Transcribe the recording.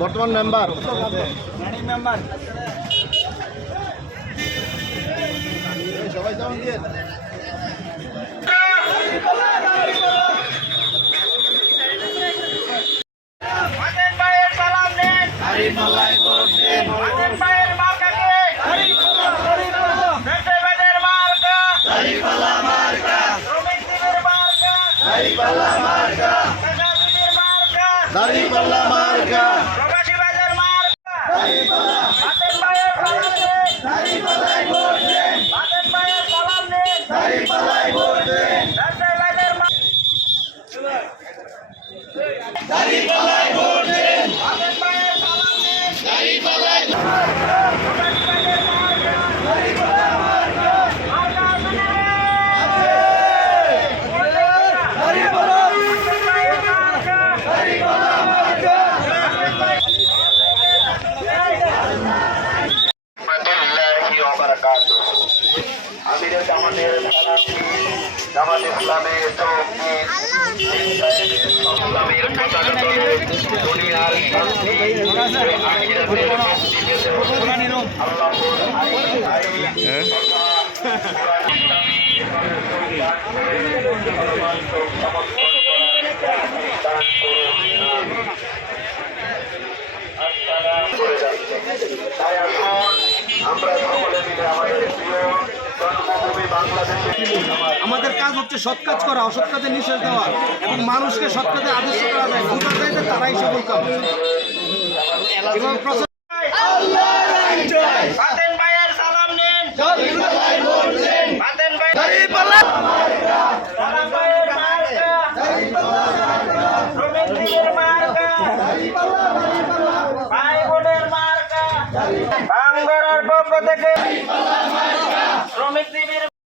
বর্তমান মেম্বার সবাই যেমন দিয়ে দাড়িপাল্লা মার্কা প্রবাসী বাজার মার্কা দাড়িপাল্লায় ভোট দেন বাতেন ভাইয়ের সালাম দেন দাড়িপাল্লায় ভোট দেন দাড়িপাল্লায় ভোট দেন বাতেন ভাইয়ের সালাম দেন দাড়িপাল্লায় প্রবাসী বাজার মার্কা দাড়িপাল্লা মার্কা মার্কা শুনে দাড়িপাল্লা আমিরের জামাতের জামাত ইসলামের ইসলামের পতাকা তলে দুনিয়ার শান্তি আখিরাতের তাই এখন আমরা সকলে মিলে আমাদের প্রিয় জন্মভূমি বাংলাদেশে আমাদের কাজ হচ্ছে সৎ কাজ করা, অসৎ কাজে নিষেধ দেওয়া এবং মানুষকে সৎ কাজে আদর্শ করা যায়। ভোটার চাইতে তারাই সফল কাজ এবং বাতেন ভাইয়ের সালাম নেন বাতেন ভাই ভাই বোনের মার্কা বাংলার পক্ষ থেকে